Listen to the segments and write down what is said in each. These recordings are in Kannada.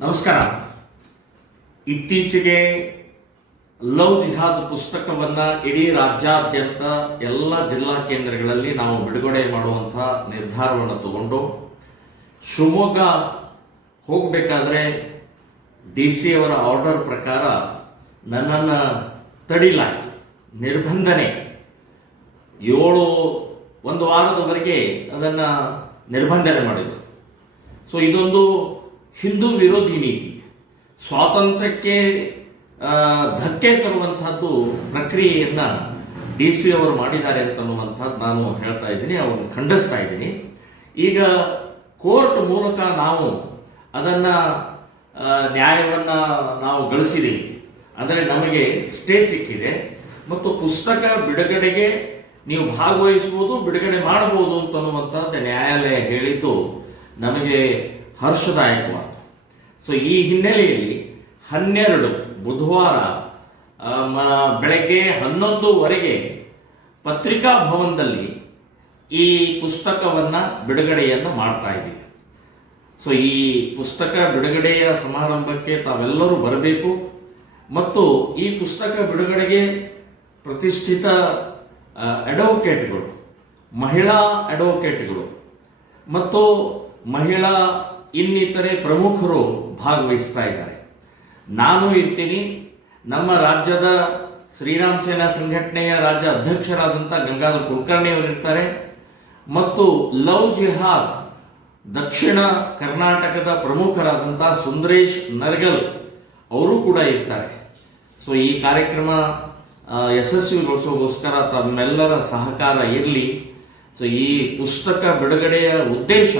ನಮಸ್ಕಾರ. ಇತ್ತೀಚೆಗೆ ಲವ್ ಜಿಹಾದ್ ಪುಸ್ತಕವನ್ನು ಇಡೀ ರಾಜ್ಯಾದ್ಯಂತ ಎಲ್ಲ ಜಿಲ್ಲಾ ಕೇಂದ್ರಗಳಲ್ಲಿ ನಾವು ಬಿಡುಗಡೆ ಮಾಡುವಂಥ ನಿರ್ಧಾರವನ್ನು ತಗೊಂಡು ಶಿವಮೊಗ್ಗ ಹೋಗಬೇಕಾದ್ರೆ DC ಅವರ ಆರ್ಡರ್ ಪ್ರಕಾರ ನನ್ನನ್ನು ತಡಿಲಾಯಿತು. ನಿರ್ಬಂಧನೆ ಒಂದು ವಾರದವರೆಗೆ ಅದನ್ನು ನಿರ್ಬಂಧನೆ ಮಾಡಿದರು. ಸೊ ಇದೊಂದು ಹಿಂದೂ ವಿರೋಧಿ ನೀತಿ, ಸ್ವಾತಂತ್ರ್ಯಕ್ಕೆ ಧಕ್ಕೆ ತರುವಂಥದ್ದು ಪ್ರಕ್ರಿಯೆಯನ್ನು DC ಅವರು ಮಾಡಿದ್ದಾರೆ ಅಂತನ್ನುವಂಥದ್ದು ನಾನು ಹೇಳ್ತಾ ಇದ್ದೀನಿ, ಅವ್ರನ್ನ ಖಂಡಿಸ್ತಾ ಇದ್ದೀನಿ. ಈಗ ಕೋರ್ಟ್ ಮೂಲಕ ನಾವು ಅದನ್ನು ನ್ಯಾಯವನ್ನು ನಾವು ಗಳಿಸಿದ್ದೀವಿ, ಅಂದರೆ ನಮಗೆ ಸ್ಟೇ ಸಿಕ್ಕಿದೆ ಮತ್ತು ಪುಸ್ತಕ ಬಿಡುಗಡೆಗೆ ನೀವು ಭಾಗವಹಿಸ್ಬೋದು, ಬಿಡುಗಡೆ ಮಾಡಬಹುದು ಅಂತನ್ನುವಂಥದ್ದು ನ್ಯಾಯಾಲಯ ಹೇಳಿದ್ದು ನಮಗೆ ಹರ್ಷದಾಯಕವಾದ. ಸೊ ಈ ಹಿನ್ನೆಲೆಯಲ್ಲಿ 12 ಬುಧವಾರ ಬೆಳಗ್ಗೆ 11:00 ಪತ್ರಿಕಾ ಭವನದಲ್ಲಿ ಈ ಪುಸ್ತಕವನ್ನು ಬಿಡುಗಡೆಯನ್ನು ಮಾಡ್ತಾ ಇದ್ದೀವಿ. ಸೊ ಈ ಪುಸ್ತಕ ಬಿಡುಗಡೆಯ ಸಮಾರಂಭಕ್ಕೆ ತಾವೆಲ್ಲರೂ ಬರಬೇಕು ಮತ್ತು ಈ ಪುಸ್ತಕ ಬಿಡುಗಡೆಗೆ ಪ್ರತಿಷ್ಠಿತ ಅಡ್ವೊಕೇಟ್ಗಳು, ಮಹಿಳಾ ಅಡ್ವೊಕೇಟ್ಗಳು ಮತ್ತು ಮಹಿಳಾ ಇನ್ನಿತರೆ ಪ್ರಮುಖರು ಭಾಗವಹಿಸ್ತಾ ಇದ್ದಾರೆ. ನಾನು ಇರ್ತೀನಿ. ನಮ್ಮ ರಾಜ್ಯದ ಶ್ರೀರಾಮ್ ಸೇನಾ ಸಂಘಟನೆಯ ರಾಜ್ಯ ಅಧ್ಯಕ್ಷರಾದಂಥ ಗಂಗಾಧರ್ ಕುಲಕರ್ಣಿ ಅವರು ಇರ್ತಾರೆ ಮತ್ತು ಲವ್ ಜಿಹಾದ್ ದಕ್ಷಿಣ ಕರ್ನಾಟಕದ ಪ್ರಮುಖರಾದಂಥ ಸುಂದರೇಶ್ ನರ್ಗಲ್ ಅವರು ಕೂಡ ಇರ್ತಾರೆ. ಸೊ ಈ ಕಾರ್ಯಕ್ರಮ ಯಶಸ್ವಿಗೊಳಿಸೋಗೋಸ್ಕರ ತಮ್ಮೆಲ್ಲರ ಸಹಕಾರ ಇರಲಿ. ಸೊ ಈ ಪುಸ್ತಕ ಬಿಡುಗಡೆಯ ಉದ್ದೇಶ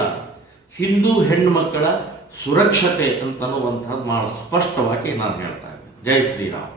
ಹಿಂದೂ ಹೆಣ್ಣುಮಕ್ಕಳ ಸುರಕ್ಷತೆ ಅಂತನ್ನುವಂಥದ್ದು ಸ್ಪಷ್ಟವಾಗಿ ನಾನು ಹೇಳ್ತಾ ಇದ್ದೀನಿ. ಜೈ ಶ್ರೀರಾಮ್.